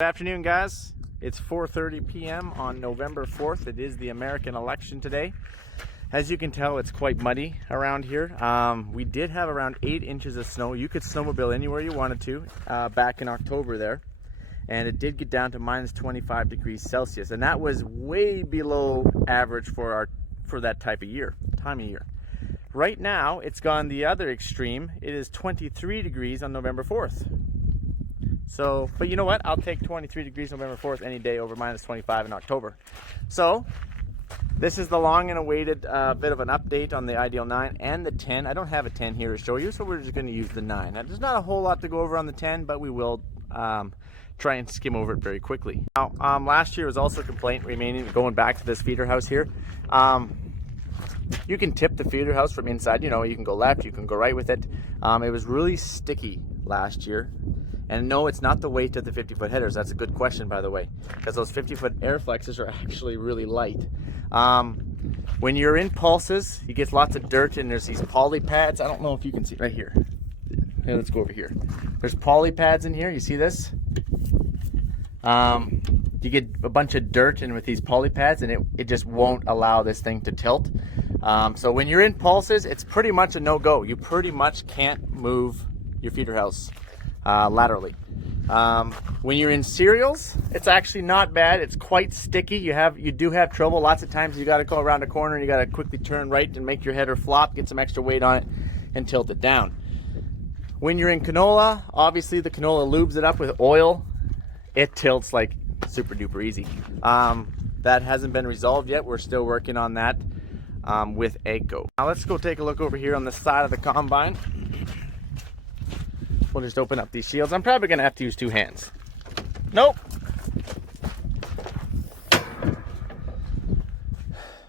Good afternoon, guys. It's 4:30 p.m. on November 4th. It is the American election today. As you can tell, it's quite muddy around here. We did have around 8 inches of snow. You could snowmobile anywhere you wanted to back in October there. And it did get down to minus 25 degrees Celsius. And that was way below average for that time of year. Right now, it's gone the other extreme. It is 23 degrees on November 4th. So, but you know what? I'll take 23 degrees November 4th any day over minus 25 in October. So, this is the long and awaited bit of an update on the Ideal 9 and the 10. I don't have a 10 here to show you, so we're just going to use the 9. Now, there's not a whole lot to go over on the 10, but we will try and skim over it very quickly. Now, last year was also a complaint remaining, going back to this feeder house here. You can tip the feeder house from inside. You know, you can go left, you can go right with it. It was really sticky last year. And no, it's not the weight of the 50-foot headers. That's a good question, by the way, because those 50-foot air flexes are actually really light. When you're in pulses, you get lots of dirt, and there's these poly pads. I don't know if you can see right here. Here, let's go over here. There's poly pads in here. You see this? You get a bunch of dirt in with these poly pads, and it just won't allow this thing to tilt. So when you're in pulses, it's pretty much a no-go. You pretty much can't move your feeder house laterally. When you're in cereals, it's actually not bad. It's quite sticky. You do have trouble. Lots of times you got to go around a corner and you got to quickly turn right and make your header flop, get some extra weight on it, and tilt it down. When you're in canola, obviously the canola lubes it up with oil. It tilts like super duper easy. That hasn't been resolved yet. We're still working on that with AGCO. Now let's go take a look over here on the side of the combine. We'll just open up these shields. I'm probably going to have to use 2 hands. Nope.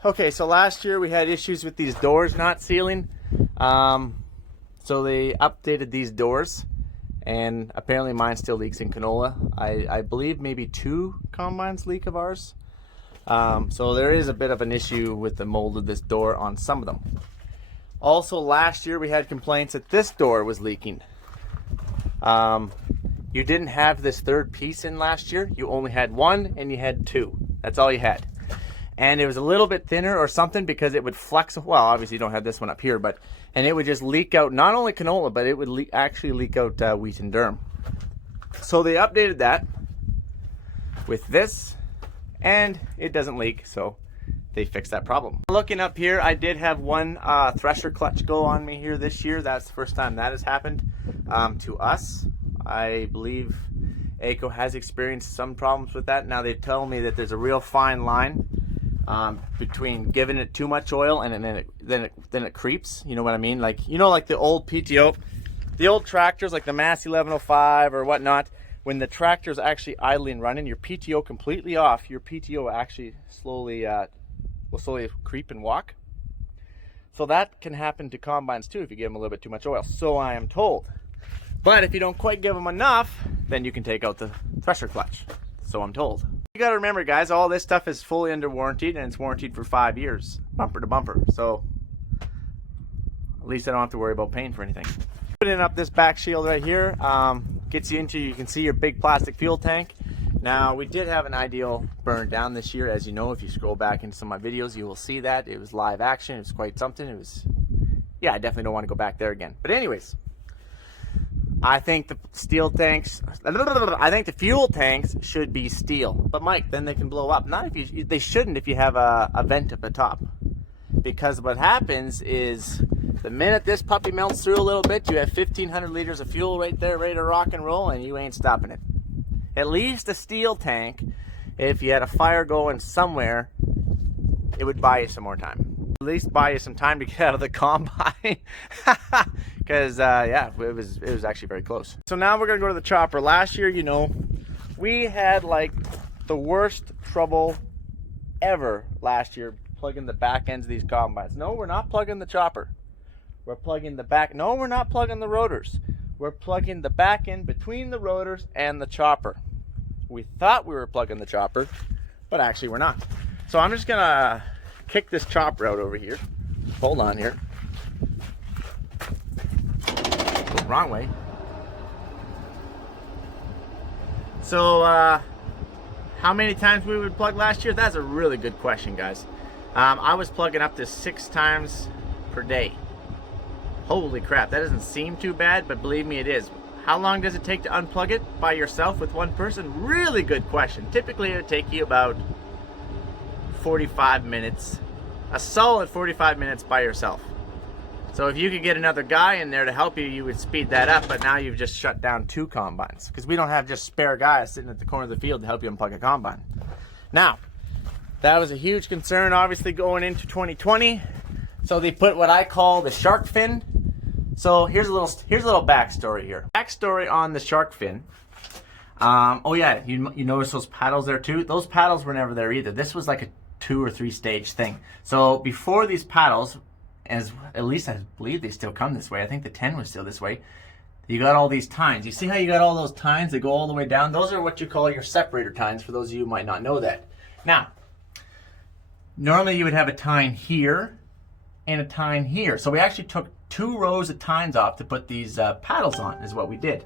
Okay, so last year we had issues with these doors not sealing. So they updated these doors, and apparently mine still leaks in canola. I believe maybe 2 combines leak of ours. So there is a bit of an issue with the mold of this door on some of them. Also last year we had complaints that this door was leaking. You didn't have this third piece in last year. You only had 1 and you had 2. That's all you had. And it was a little bit thinner or something because it would flex. Well, obviously you don't have this one up here, and it would just leak out not only canola, but it would actually leak out wheat and durum. So they updated that with this, and it doesn't leak, so they fixed that problem. Looking up here, I did have 1 thresher clutch go on me here this year. That's the first time that has happened to us. I believe AGCO has experienced some problems with that. Now they tell me that there's a real fine line between giving it too much oil and then it creeps. You know what I mean? Like, you know, like the old PTO, the old tractors like the Massey 1105 or whatnot. When the tractor's actually idling running, your PTO completely off, your PTO actually will slowly creep and walk. So that can happen to combines too if you give them a little bit too much oil, so I am told. But if you don't quite give them enough, then you can take out the thresher clutch, so I'm told. You gotta remember, guys, all this stuff is fully under warranty, and it's warranted for 5 years, bumper to bumper. So at least I don't have to worry about paying for anything. Putting up this back shield right here gets you into, you can see your big plastic fuel tank. Now, we did have an Ideal burn down this year, as you know. If you scroll back into some of my videos, you will see that. It was live action. It was quite something. It was, yeah, I definitely don't want to go back there again. But anyways, I think the steel tanks, I think the fuel tanks should be steel. But Mike, then they can blow up. Not if you, they shouldn't if you have a vent at the top. Because what happens is the minute this puppy melts through a little bit, you have 1,500 liters of fuel right there ready to rock and roll, and you ain't stopping it. At least a steel tank, if you had a fire going somewhere, it would buy you some more time. At least buy you some time to get out of the combine. Because, yeah, it was actually very close. So now we're going to go to the chopper. Last year, you know, we had like the worst trouble ever last year plugging the back ends of these combines. No, we're not plugging the chopper. We're plugging the back. No, we're not plugging the rotors. We're plugging the back end between the rotors and the chopper. We thought we were plugging the chopper, but actually we're not. So I'm just gonna kick this chopper out over here. Hold on here. Wrong way. So how many times we would plug last year? That's a really good question, guys. I was plugging up to 6 times per day. Holy crap, that doesn't seem too bad, but believe me, it is. How long does it take to unplug it by yourself with one person? Really good question. Typically it would take you about 45 minutes, a solid 45 minutes by yourself. So if you could get another guy in there to help you, you would speed that up, but now you've just shut down 2 combines because we don't have just spare guys sitting at the corner of the field to help you unplug a combine. Now, that was a huge concern obviously going into 2020. So they put what I call the shark fin. So here's a little backstory here. Backstory on the shark fin. Oh yeah, you notice those paddles there too? Those paddles were never there either. This was like a 2 or 3 stage thing. So before these paddles, as at least I believe they still come this way. I think the 10 was still this way. You got all these tines. You see how you got all those tines that go all the way down? Those are what you call your separator tines, for those of you who might not know that. Now, normally you would have a tine here and a tine here. So we actually took 2 rows of tines off to put these paddles on, is what we did.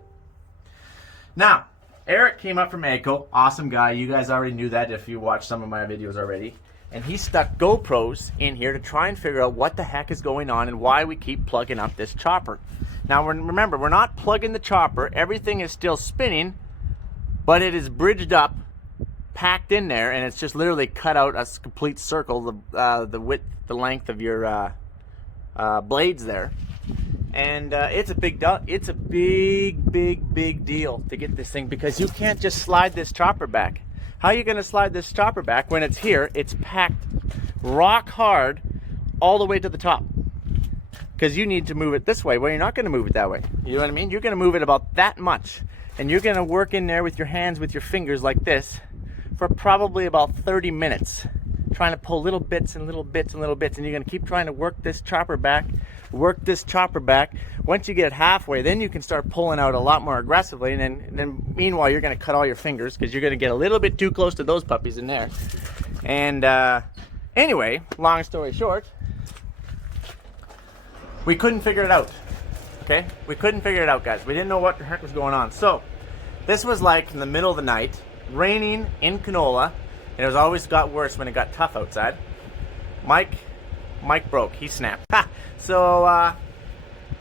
Now, Eric came up from AGCO, awesome guy. You guys already knew that if you watched some of my videos already. And he stuck GoPros in here to try and figure out what the heck is going on and why we keep plugging up this chopper. Now remember, we're not plugging the chopper. Everything is still spinning, but it is bridged up, packed in there, and it's just literally cut out a complete circle, the width, the length of your blades there. And it's a big deal to get this thing, because you can't just slide this chopper back. How are you going to slide this chopper back when it's here? It's packed rock hard all the way to the top, because you need to move it this way. Well, you're not going to move it that way. You know what I mean? You're going to move it about that much, and you're going to work in there with your hands, with your fingers like this, for probably about 30 minutes, trying to pull little bits and little bits and little bits, and you're going to keep trying to work this chopper back. Once you get halfway, then you can start pulling out a lot more aggressively, and then meanwhile you're going to cut all your fingers, because you're going to get a little bit too close to those puppies in there. And anyway, long story short, we couldn't figure it out. Okay, we couldn't figure it out, guys. We didn't know what the heck was going on. So this was like in the middle of the night, raining in canola. It was always got worse when it got tough outside. Mike broke. He snapped. So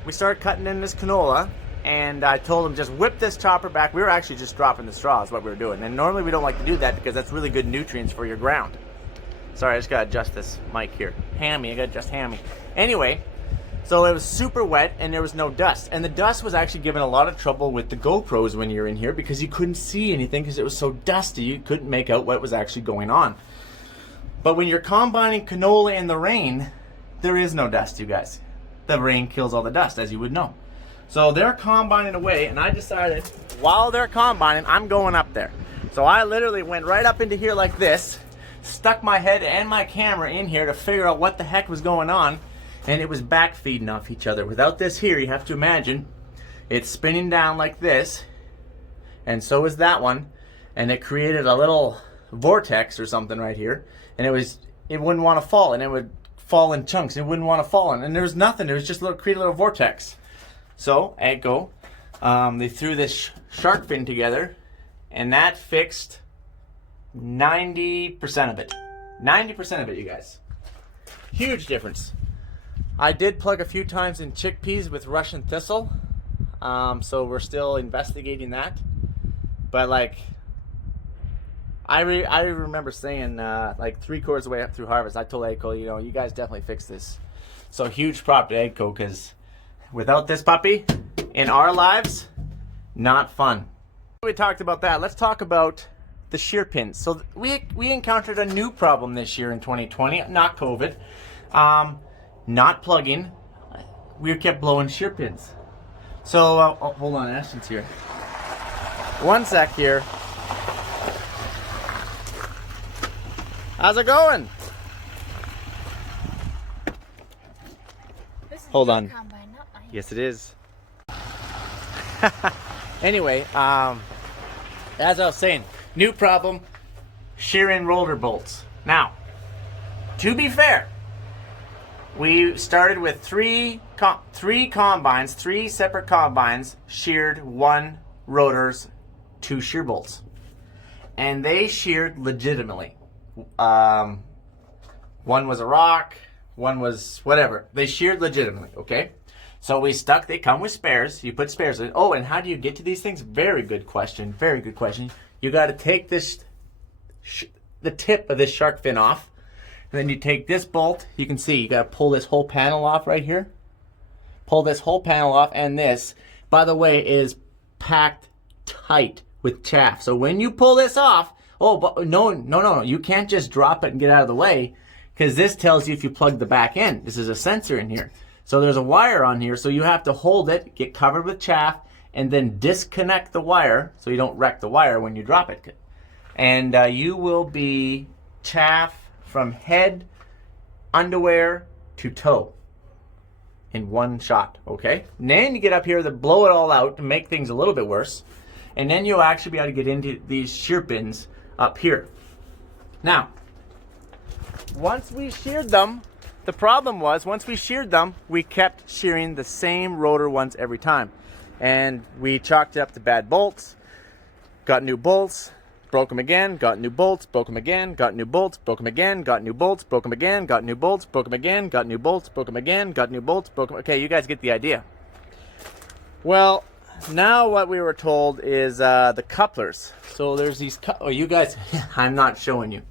we started cutting in this canola, and I told him just whip this chopper back. We were actually just dropping the straw is what we were doing. And normally we don't like to do that, because that's really good nutrients for your ground. Sorry, I just got to adjust this mic here. I got to adjust hammy. Anyway, so it was super wet and there was no dust. And the dust was actually giving a lot of trouble with the GoPros when you're in here, because you couldn't see anything because it was so dusty. You couldn't make out what was actually going on. But when you're combining canola in the rain, there is no dust, you guys. The rain kills all the dust, as you would know. So they're combining away, and I decided while they're combining, I'm going up there. So I literally went right up into here like this, stuck my head and my camera in here to figure out what the heck was going on, and it was back feeding off each other. Without this here, you have to imagine it's spinning down like this, and so is that one, and it created a little vortex or something right here, and it wouldn't want to fall, and it would fall in chunks. It wouldn't want to fall in, and there was nothing. It was just create a little vortex. So AGCO, they threw this shark fin together, and that fixed 90% of it. 90% of it, you guys. Huge difference. I did plug a few times in chickpeas with Russian thistle, so we're still investigating that. But like, I remember saying like 3/4 of the way up through harvest, I told AGCO, you guys definitely fix this. So huge prop to AGCO, because without this puppy in our lives, not fun. We talked about that. Let's talk about the shear pins. So we encountered a new problem this year in 2020, not COVID. Not plugging. We kept blowing shear pins. So hold on, Ashton's here. One sec here. How's it going? Hold on. Combine, not mine. Yes, it is. Anyway, as I was saying, new problem, shear-in roller bolts. Now, to be fair, we started with three separate combines, sheared 1 rotors, 2 shear bolts. and they sheared legitimately. One was a rock, one was whatever. They sheared legitimately, okay? So they come with spares. You put spares in. Oh, and how do you get to these things? Very good question. Very good question. You got to take this, the tip of this shark fin off. And then you take this bolt. You can see you got to pull this whole panel off right here. Pull this whole panel off. And this, by the way, is packed tight with chaff. So when you pull this off, oh, but no. You can't just drop it and get out of the way, because this tells you if you plug the back end. This is a sensor in here. So there's a wire on here, so you have to hold it, get covered with chaff, and then disconnect the wire so you don't wreck the wire when you drop it. And you will be chaff from head, underwear, to toe in one shot, okay? And then you get up here to blow it all out to make things a little bit worse, and then you'll actually be able to get into these shear bins up here. Now, once we sheared them, the problem was, once we sheared them, we kept shearing the same rotor ones every time. And we chalked it up to bad bolts, got new bolts, broke them again, got new bolts, broke them again, got new bolts, broke them again, got new bolts, broke them again, got new bolts, broke them again, got new bolts, broke them again, got new bolts, broke them. Okay, you guys get the idea. Well, now what we were told is the couplers. So there's these, you guys, I'm not showing you.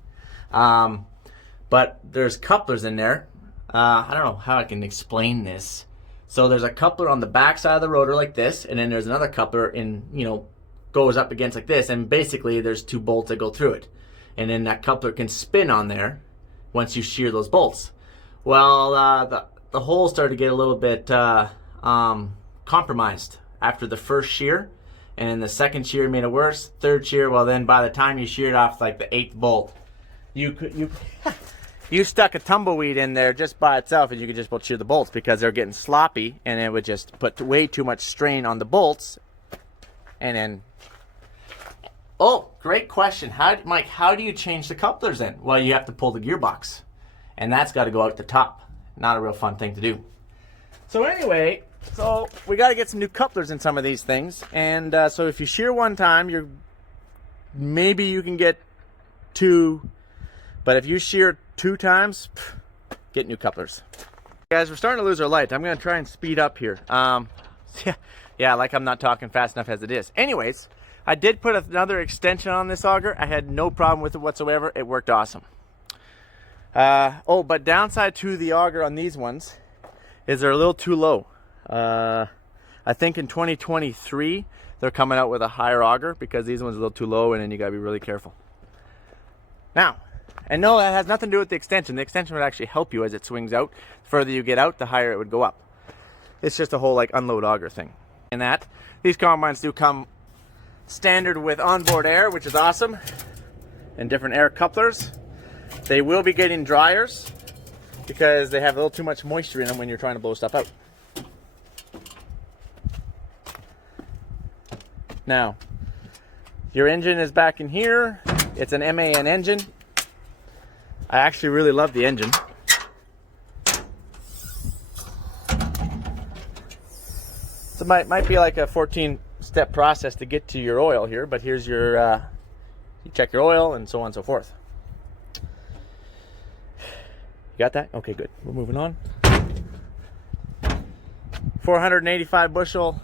But there's couplers in there. I don't know how I can explain this. So there's a coupler on the back side of the rotor like this, and then there's another coupler goes up against like this, and basically there's two bolts that go through it. And then that coupler can spin on there once you shear those bolts. Well, the hole started to get a little bit compromised after the first shear, and then the second shear made it worse. Third shear, well then by the time you sheared off like the 8th bolt, you stuck a tumbleweed in there just by itself, and you could just shear the bolts because they're getting sloppy, and it would just put way too much strain on the bolts. And then, oh, great question, Mike. How do you change the couplers then? Well, you have to pull the gearbox, and that's got to go out the top. Not a real fun thing to do. So anyway, so we got to get some new couplers in some of these things, and so if you shear one time, maybe you can get two. But if you shear 2 times, get new couplers. Guys, we're starting to lose our light. I'm going to try and speed up here. Yeah, like I'm not talking fast enough as it is. Anyways, I did put another extension on this auger. I had no problem with it whatsoever. It worked awesome. Oh, but downside to the auger on these ones is they're a little too low. I think in 2023, they're coming out with a higher auger because these ones are a little too low, and then you got to be really careful. Now, and no, that has nothing to do with the extension. The extension would actually help you as it swings out. The further you get out, the higher it would go up. It's just a whole like unload auger thing. And that, these combines do come standard with onboard air, which is awesome, and different air couplers. They will be getting dryers because they have a little too much moisture in them when you're trying to blow stuff out. Now, your engine is back in here. It's an MAN engine. I actually really love the engine. So it might be like a 14-step process to get to your oil here, but here's your, you check your oil and so on and so forth. You got that? Okay, good. We're moving on. 485 bushel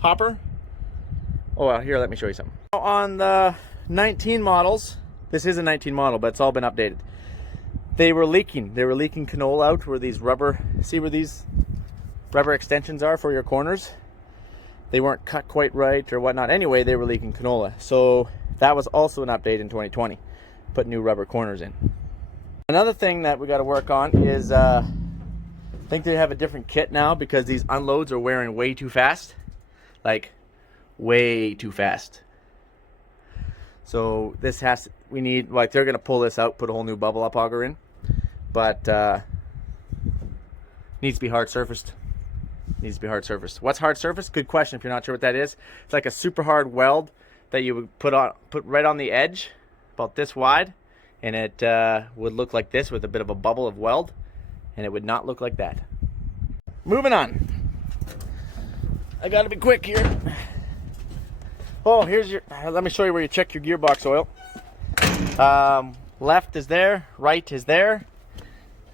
hopper. Oh, well, here, let me show you something. On the 19 models, this is a 19 model, but it's all been updated. They were leaking. They were leaking canola out where these rubber, see where these rubber extensions are for your corners? They weren't cut quite right or whatnot. Anyway, they were leaking canola. So that was also an update in 2020. Put new rubber corners in. Another thing that we got to work on is, I think they have a different kit now because these unloads are wearing way too fast. Like, way too fast. So this has, we need, like, they're going to pull this out, put a whole new bubble up auger in, but needs to be hard surfaced. Needs to be hard surfaced. What's hard surface? Good question if you're not sure what that is. It's like a super hard weld that you would put right on the edge, about this wide, and it would look like this with a bit of a bubble of weld, and it would not look like that. Moving on. I gotta be quick here. Oh, here's your, let me show you where you check your gearbox oil. Left is there, right is there.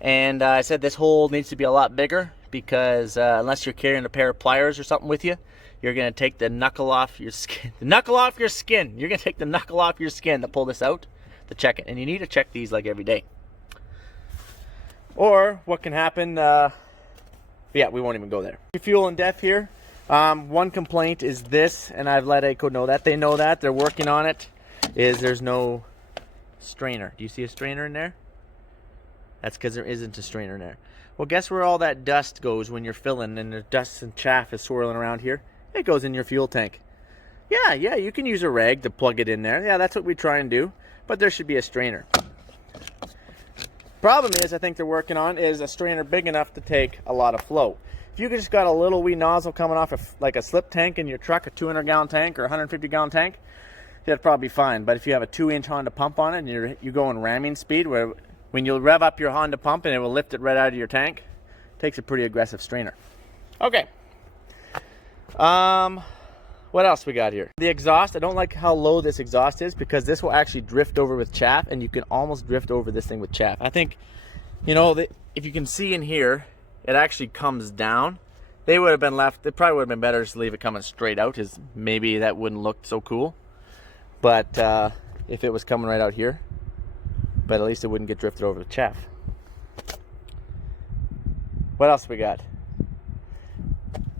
And I said this hole needs to be a lot bigger because unless you're carrying a pair of pliers or something with you, you're going to take the knuckle off your skin. The knuckle off your skin. You're going to take the knuckle off your skin to pull this out to check it. And you need to check these like every day. Or what can happen, yeah, we won't even go there. Fuel and def here. One complaint is this, and I've let AGCO know that. They know that. They're working on it. Is there's no strainer. Do you see a strainer in there? That's because there isn't a strainer in there. Well, guess where all that dust goes when you're filling and the dust and chaff is swirling around here? It goes in your fuel tank. Yeah, you can use a rag to plug it in there. Yeah, that's what we try and do. But there should be a strainer. Problem is, I think they're working on is a strainer big enough to take a lot of flow. If you just got a little wee nozzle coming off of like a slip tank in your truck, a 200-gallon tank or a 150-gallon tank, that'd probably be fine. But if you have a 2-inch Honda pump on it and you go in ramming speed, where when you'll rev up your Honda pump and it will lift it right out of your tank, it takes a pretty aggressive strainer. Okay. What else we got here? The exhaust. I don't like how low this exhaust is because this will actually drift over with chaff, and you can almost drift over this thing with chaff. I think, you know, if you can see in here, it actually comes down. They would have been left, it probably would have been better just to leave it coming straight out, because maybe that wouldn't look so cool. But if it was coming right out here, but at least it wouldn't get drifted over with chaff. What else we got?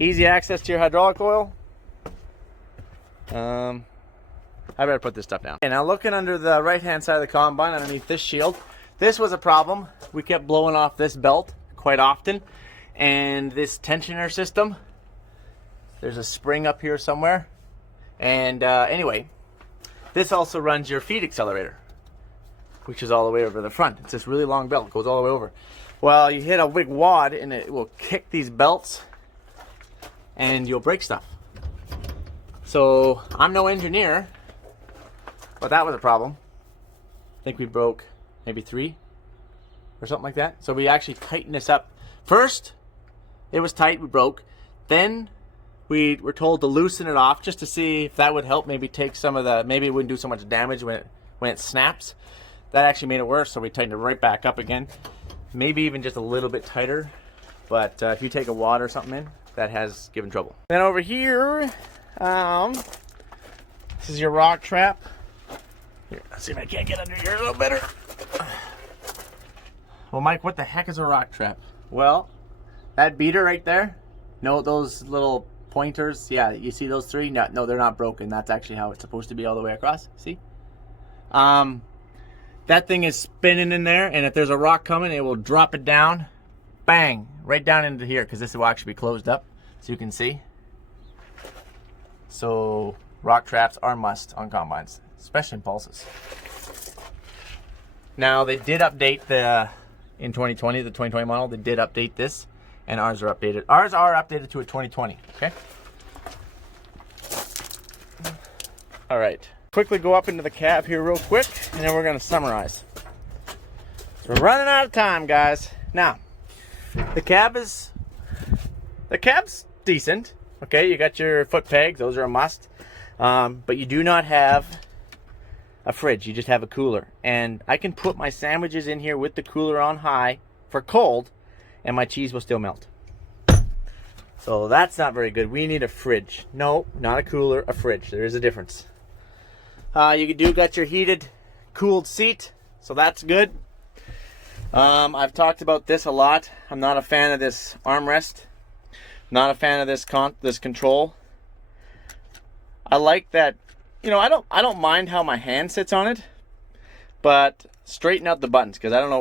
Easy access to your hydraulic oil. I better put this stuff down. Okay, now looking under the right hand side of the combine underneath this shield, this was a problem. We kept blowing off this belt quite often, and this tensioner system, there's a spring up here somewhere, and anyway, this also runs your feed accelerator, which is all the way over the front. It's this really long belt, it goes all the way over. Well, you hit a big wad and it will kick these belts and you'll break stuff. So I'm no engineer, but that was a problem. I think we broke maybe 3 or something like that. So we actually tightened this up. First, it was tight, we broke. Then we were told to loosen it off just to see if that would help maybe take some of the, maybe it wouldn't do so much damage when it snaps. That actually made it worse, so we tightened it right back up again. Maybe even just a little bit tighter. But if you take a wad or something in, that has given trouble. Then over here, this is your rock trap. Here, let's see if I can't get under here a little better. Well, Mike, what the heck is a rock trap? Well, that beater right there, no, those little pointers, yeah, you see those 3? No, they're not broken. That's actually how it's supposed to be all the way across. See? That thing is spinning in there, and if there's a rock coming, it will drop it down, bang, right down into here, because this will actually be closed up, so you can see. So rock traps are must on combines, especially in pulses. Now they did update in 2020, the 2020 model, they did update this, and ours are updated. Ours are updated to a 2020, okay? All right, quickly go up into the cab here real quick, and then we're gonna summarize. So we're running out of time, guys. Now, the cab's decent. Okay, you got your foot pegs, those are a must. But you do not have a fridge, you just have a cooler. And I can put my sandwiches in here with the cooler on high for cold, and my cheese will still melt. So that's not very good. We need a fridge. No, not a cooler, a fridge. There is a difference. You do got your heated, cooled seat, so that's good. I've talked about this a lot. I'm not a fan of this armrest. Not a fan of this control. I like that, you know, I don't mind how my hand sits on it, but straighten out the buttons, because I don't know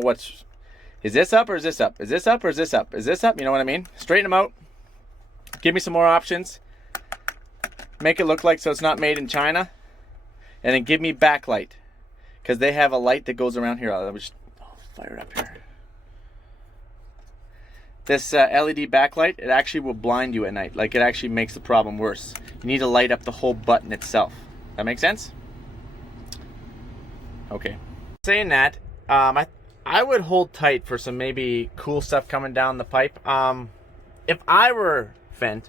is this up or is this up? Is this up or is this up? Is this up? You know what I mean? Straighten them out. Give me some more options. Make it look like so it's not made in China. And then give me backlight, because they have a light that goes around here. I'll fire it up here. This LED backlight, it actually will blind you at night. Like, it actually makes the problem worse. You need to light up the whole button itself. That make sense? Okay. Saying that, I would hold tight for some maybe cool stuff coming down the pipe. If I were Fendt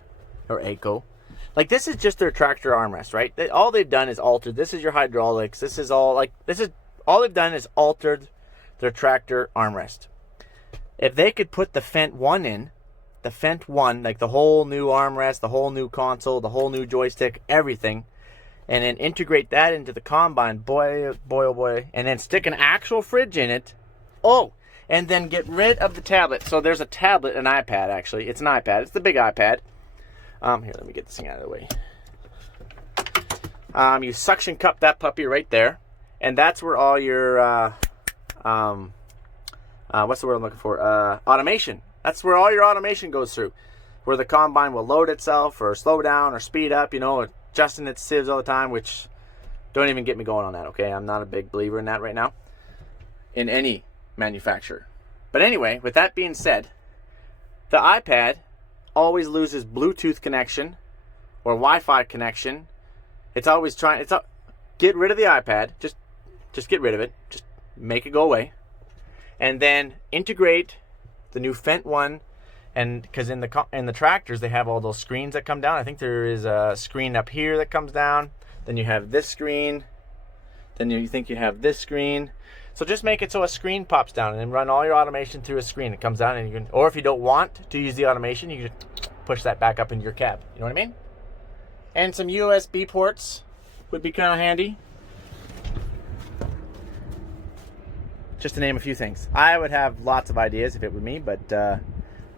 or AGCO, Like, this is just their tractor armrest, right? All they've done is altered. This is your hydraulics. This is all, like, this is, all they've done is altered their tractor armrest. If they could put the Fendt 1 in, the Fendt 1, like the whole new armrest, the whole new console, the whole new joystick, everything, and then integrate that into the combine, boy, boy, oh boy, and then stick an actual fridge in it, oh, and then get rid of the tablet. So there's a tablet, an iPad actually. It's an iPad. It's the big iPad. Here, let me get this thing out of the way. You suction cup that puppy right there, and that's where all your what's the word I'm looking for? Automation. That's where all your automation goes through, where the combine will load itself or slow down or speed up, you know, adjusting its sieves all the time, which don't even get me going on that, okay? I'm not a big believer in that right now in any manufacturer. But anyway, with that being said, the iPad always loses Bluetooth connection or Wi-Fi connection. It's always trying, get rid of the iPad. Just get rid of it. Just make it go away. And then integrate the new Fendt 1, and because in the tractors they have all those screens that come down. I think there is a screen up here that comes down. Then you have this screen. Then you think you have this screen. So just make it so a screen pops down, and then run all your automation through a screen. It comes down, and you can, or if you don't want to use the automation, you can just push that back up into your cab. You know what I mean? And some USB ports would be kind of handy. Just to name a few things. I would have lots of ideas if it were me, but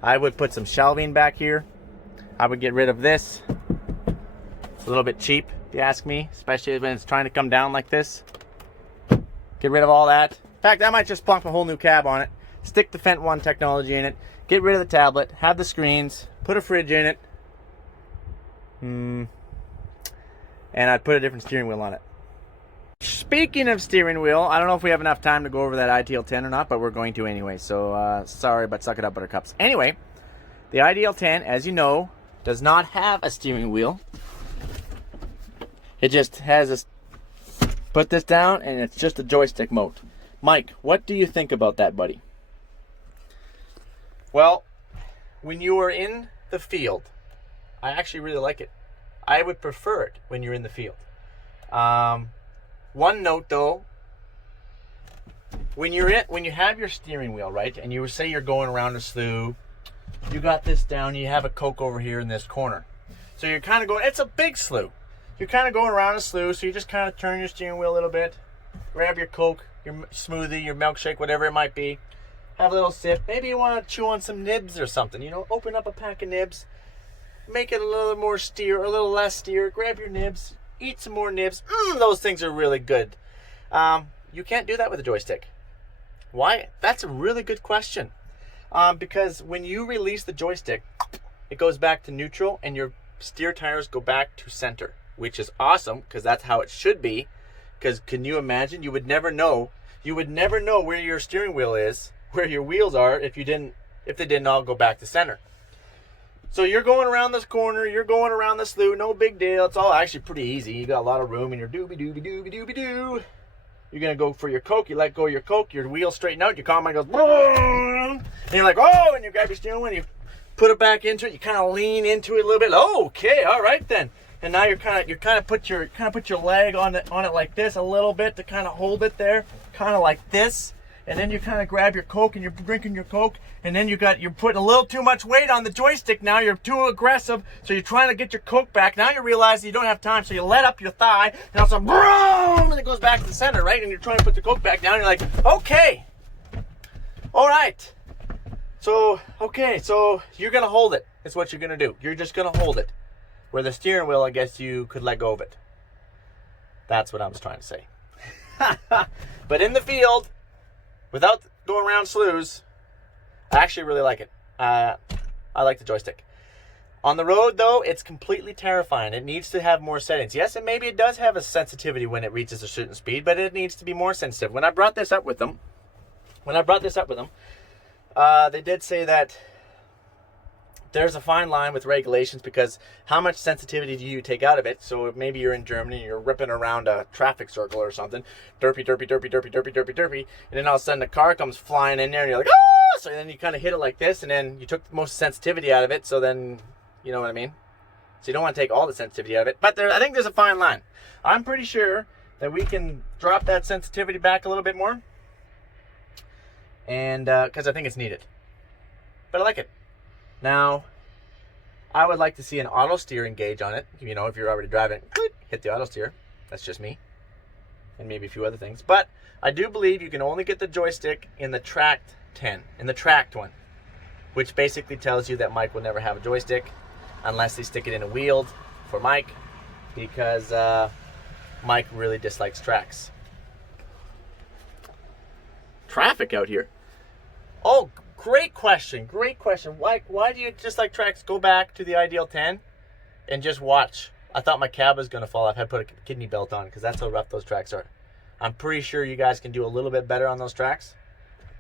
I would put some shelving back here. I would get rid of this. It's a little bit cheap, if you ask me, especially when it's trying to come down like this. Get rid of all that. In fact, I might just plunk a whole new cab on it, stick the Fendt 1 technology in it, get rid of the tablet, have the screens, put a fridge in it, and I'd put a different steering wheel on it. Speaking of steering wheel, I don't know if we have enough time to go over that ITL 10 or not, but we're going to anyway, so sorry, but suck it up, buttercups. Anyway, the ITL 10, as you know, does not have a steering wheel. It just has a, put this down, and it's just a joystick mode. Mike, what do you think about that, buddy? Well, when you are in the field, I actually really like it. I would prefer it when you're in the field. One note though, when you have your steering wheel, right, and you say you're going around a slough, you got this down, you have a Coke over here in this corner. So you're kind of going, it's a big slough. You're kind of going around a slough, so you just kind of turn your steering wheel a little bit, grab your Coke, your smoothie, your milkshake, whatever it might be, have a little sip. Maybe you want to chew on some nibs or something, you know, open up a pack of nibs, make it a little more steer, a little less steer, grab your nibs, eat some more nibs. Those things are really good. You can't do that with a joystick. Why? That's a really good question. Because when you release the joystick, it goes back to neutral and your steer tires go back to center, which is awesome because that's how it should be. Because can you imagine? You would never know. You would never know where your steering wheel is, where your wheels are, if they didn't all go back to center. So you're going around this corner, you're going around the slough, no big deal. It's all actually pretty easy. You got a lot of room in your doobie-doobie-doobie-doobie-doo. You're going to go for your Coke, you let go of your Coke, your wheels straighten out, your combine goes, and you're like, oh, and you grab your steering wheel, and you put it back into it, you kind of lean into it a little bit. Oh, okay, all right then. And now you kind of put your leg on it like this a little bit to kind of hold it there, kind of like this. And then you kind of grab your Coke and you're drinking your Coke, and then you're putting a little too much weight on the joystick now. You're too aggressive, so you're trying to get your Coke back. Now you realize you don't have time, so you let up your thigh, and also boom, and it goes back to the center, right? And you're trying to put the Coke back down, and you're like, okay, all right. So, okay, so you're going to hold it. That's what you're going to do. You're just going to hold it. Where the steering wheel, I guess you could let go of it. That's what I was trying to say. But in the field, without going around sloughs, I actually really like it. I like the joystick. On the road, though, it's completely terrifying. It needs to have more settings. Yes, and maybe it does have a sensitivity when it reaches a certain speed, but it needs to be more sensitive. When I brought this up with them, they did say that there's a fine line with regulations because how much sensitivity do you take out of it? So maybe you're in Germany and you're ripping around a traffic circle or something, derpy, and then all of a sudden the car comes flying in there and you're like, ah! So then you kind of hit it like this, and then you took the most sensitivity out of it, so then, you know what I mean? So you don't want to take all the sensitivity out of it. But I think there's a fine line. I'm pretty sure that we can drop that sensitivity back a little bit more. And because I think it's needed. But I like it. Now, I would like to see an auto steer engage on it. You know, if you're already driving, hit the auto steer. That's just me. And maybe a few other things. But I do believe you can only get the joystick in the tracked 10, in the tracked one, which basically tells you that Mike will never have a joystick unless they stick it in a wheeled for Mike, because Mike really dislikes tracks. Traffic out here. Oh, great question. Great question. Why do you dislike tracks? Go back to the Ideal 10 and just watch. I thought my cab was going to fall off. I had to put a kidney belt on because that's how rough those tracks are. I'm pretty sure you guys can do a little bit better on those tracks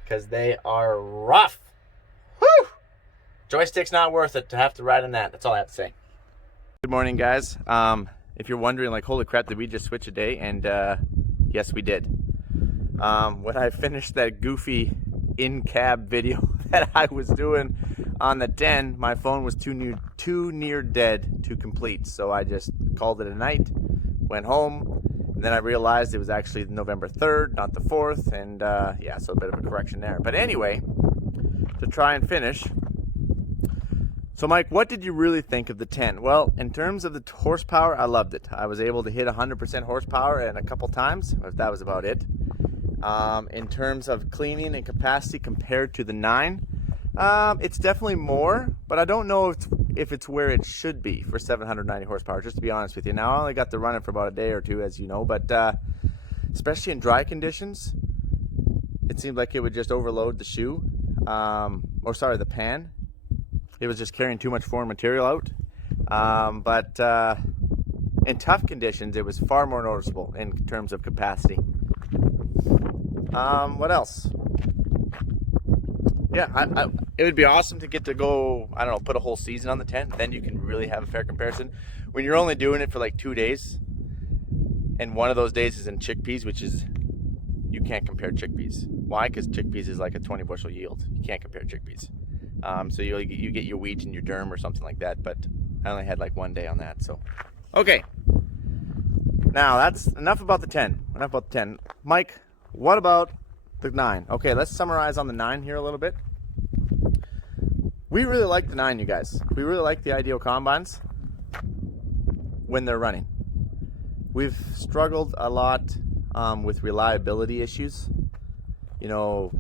because they are rough. Whew! Joystick's not worth it to have to ride in that. That's all I have to say. Good morning, guys. If you're wondering, like, holy crap, did we just switch a day? And yes, we did. When I finished that goofy in-cab video that I was doing on the 10, my phone was too near dead to complete. So I just called it a night, went home, and then I realized it was actually November 3rd, not the 4th. And yeah, so a bit of a correction there. But anyway, to try and finish. So Mike, what did you really think of the 10? Well, in terms of the horsepower, I loved it. I was able to hit 100% horsepower and a couple times. That was about it. In terms of cleaning and capacity compared to the 9, it's definitely more, but I don't know if it's where it should be for 790 horsepower, just to be honest with you. Now, I only got to run it for about a day or two, as you know, but especially in dry conditions, it seemed like it would just overload the shoe, the pan. It was just carrying too much foreign material out. But in tough conditions, it was far more noticeable in terms of capacity. What else? Yeah, it would be awesome to get to go, I don't know, put a whole season on the 10. Then you can really have a fair comparison. When you're only doing it for like 2 days, and one of those days is in chickpeas, which is, you can't compare chickpeas. Why? Because chickpeas is like a 20 bushel yield. You can't compare chickpeas. So you get your wheat and your durum or something like that, but I only had like 1 day on that. So, okay. Now that's enough about the 10. Enough about the 10. Mike, what about the 9? Okay, let's summarize on the 9 here a little bit. We really like the 9, you guys. We really like the Ideal combines when they're running. We've struggled a lot with reliability issues. You know,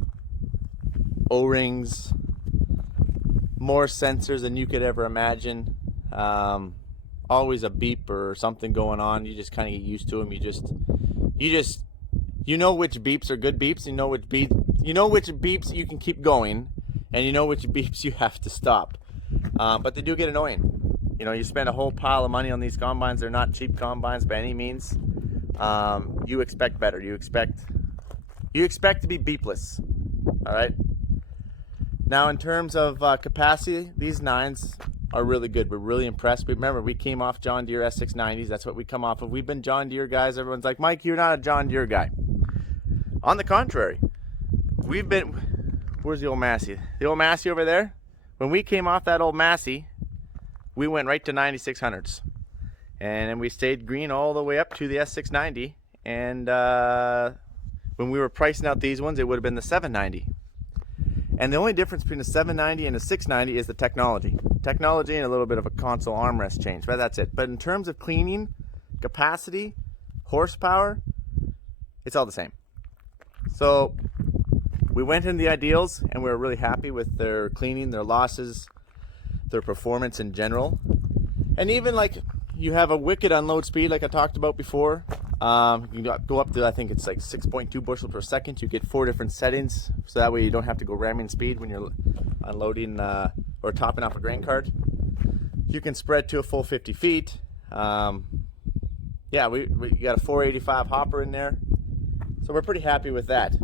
O-rings, more sensors than you could ever imagine. Always a beep or something going on. You just kind of get used to them. You know which beeps are good beeps. You know which beeps you can keep going, and you know which beeps you have to stop. But they do get annoying. You know, you spend a whole pile of money on these combines. They're not cheap combines by any means. You expect better. You expect to be beepless. All right. Now, in terms of capacity, these 9s are really good. We're really impressed. Remember, we came off John Deere S690s. That's what we come off of. We've been John Deere guys. Everyone's like, Mike, you're not a John Deere guy. On the contrary, we've been... Where's the old Massey? The old Massey over there? When we came off that old Massey, we went right to 9600s. And then we stayed green all the way up to the S690. And when we were pricing out these ones, it would have been the 790. And the only difference between a 790 and a 690 is the technology. Technology and a little bit of a console armrest change, but that's it. But in terms of cleaning, capacity, horsepower, it's all the same. So we went into the Ideals and we were really happy with their cleaning, their losses, their performance in general. And even like you have a wicked unload speed like I talked about before. You can go up to, I think it's like 6.2 bushels per second. You get 4 different settings, so that way you don't have to go ramming speed when you're unloading or topping off a grain cart. You can spread to a full 50 feet. Yeah, we got a 485 hopper in there, so we're pretty happy with that.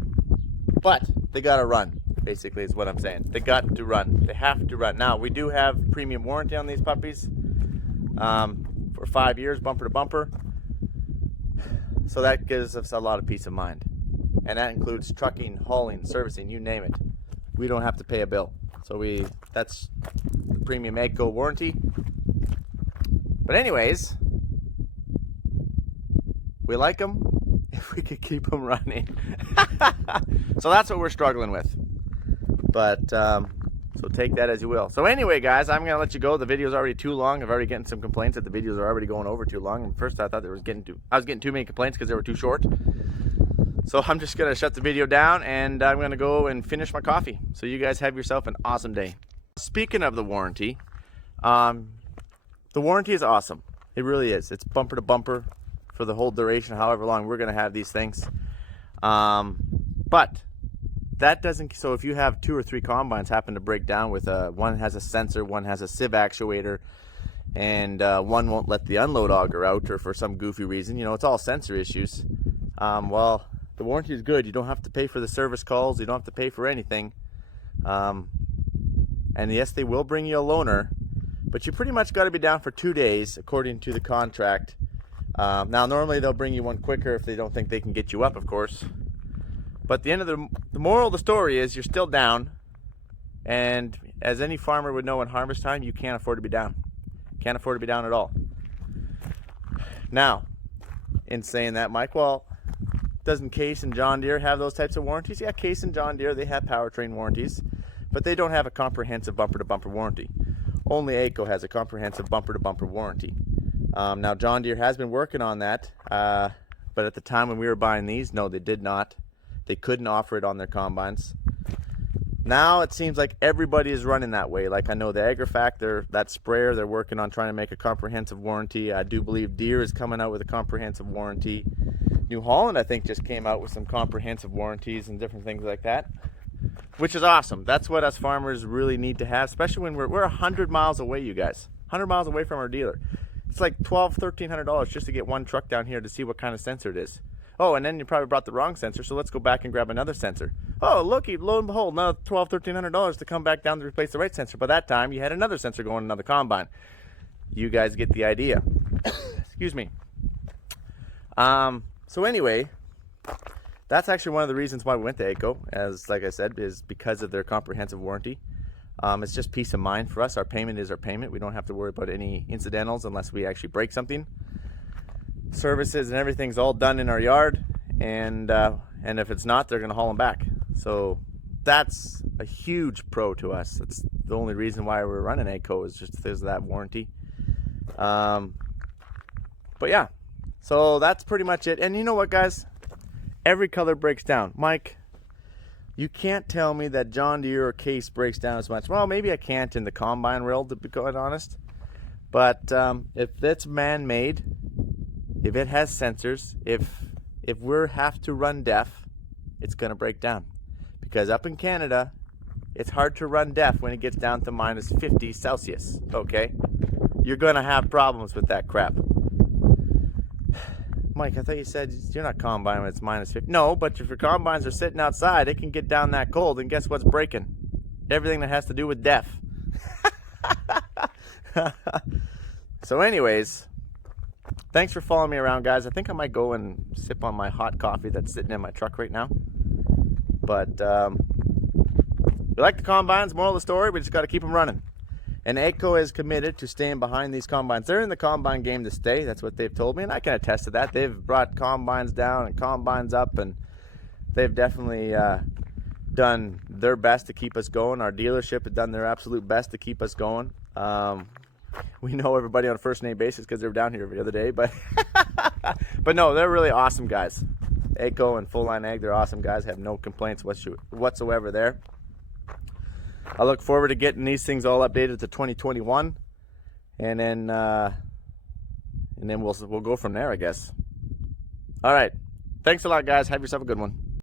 But they got to run, basically is what I'm saying. They got to run. They have to run. Now, we do have premium warranty on these puppies for 5 years, bumper to bumper. So that gives us a lot of peace of mind. And that includes trucking, hauling, servicing, you name it. We don't have to pay a bill. So that's the premium AGCO warranty. But anyways, we like them if we could keep them running. So that's what we're struggling with. But so take that as you will. So anyway, guys, I'm gonna let you go. The video's already too long. I've already getting some complaints that the videos are already going over too long. And first I thought I was getting too many complaints because they were too short. So I'm just gonna shut the video down and I'm gonna go and finish my coffee. So you guys have yourself an awesome day. Speaking of the warranty is awesome. It really is. It's bumper to bumper for the whole duration, however long we're gonna have these things. But that doesn't, so if you have 2 or 3 combines happen to break down with one has a sensor, one has a sieve actuator, and one won't let the unload auger out, or for some goofy reason, you know, it's all sensor issues. Well, the warranty is good. You don't have to pay for the service calls. You don't have to pay for anything. And yes, they will bring you a loaner, but you pretty much got to be down for 2 days according to the contract. Now, normally they'll bring you one quicker if they don't think they can get you up, of course. But the end of the moral of the story is you're still down, and as any farmer would know in harvest time, you can't afford to be down. Can't afford to be down at all. Now, in saying that, Mike, well, doesn't Case and John Deere have those types of warranties? Yeah, Case and John Deere, they have powertrain warranties, but they don't have a comprehensive bumper-to-bumper warranty. Only AGCO has a comprehensive bumper-to-bumper warranty. Now, John Deere has been working on that, but at the time when we were buying these, no, they did not. They couldn't offer it on their combines. Now it seems like everybody is running that way. Like I know the AgriFact, that sprayer, they're working on trying to make a comprehensive warranty. I do believe Deere is coming out with a comprehensive warranty. New Holland, I think, just came out with some comprehensive warranties and different things like that, which is awesome. That's what us farmers really need to have, especially when we're 100 miles away, you guys. 100 miles away from our dealer. It's like $1,200-$1,300 just to get one truck down here to see what kind of sensor it is. Oh, and then you probably brought the wrong sensor, so let's go back and grab another sensor. Oh, looky, lo and behold, another $1,200-$1,300 to come back down to replace the right sensor. By that time, you had another sensor going in another combine. You guys get the idea. Excuse me. So anyway, that's actually one of the reasons why we went to AGCO, as like I said, is because of their comprehensive warranty. It's just peace of mind for us. Our payment is our payment. We don't have to worry about any incidentals unless we actually break something. Services and everything's all done in our yard, and if it's not, they're going to haul them back. So that's a huge pro to us. That's the only reason why we're running AGCO, is just there's that warranty. But yeah, so that's pretty much it. And you know what, guys? Every color breaks down. Mike, you can't tell me that John Deere or Case breaks down as much. Well, maybe I can't in the combine world, to be quite honest. But if it's man-made, if it has sensors, if we have to run DEF, it's going to break down. Because up in Canada, it's hard to run DEF when it gets down to minus 50 Celsius, okay? You're going to have problems with that crap. Mike, I thought you said you're not combining when it's minus 50. No, but if your combines are sitting outside, it can get down that cold, and guess what's breaking? Everything that has to do with DEF. So anyways, thanks for following me around, guys. I think I might go and sip on my hot coffee that's sitting in my truck right now. But we like the combines. Moral of the story, we just got to keep them running. And AGCO is committed to staying behind these combines. They're in the combine game to stay. That's what they've told me, and I can attest to that. They've brought combines down and combines up, and they've definitely done their best to keep us going. Our dealership has done their absolute best to keep us going. We know everybody on a first name basis because they were down here every other day, but but no, they're really awesome guys. AGCO and Full Line Ag, they're awesome guys. Have no complaints whatsoever there. I look forward to getting these things all updated to 2021, and then we'll go from there, I guess. All right, thanks a lot, guys. Have yourself a good one.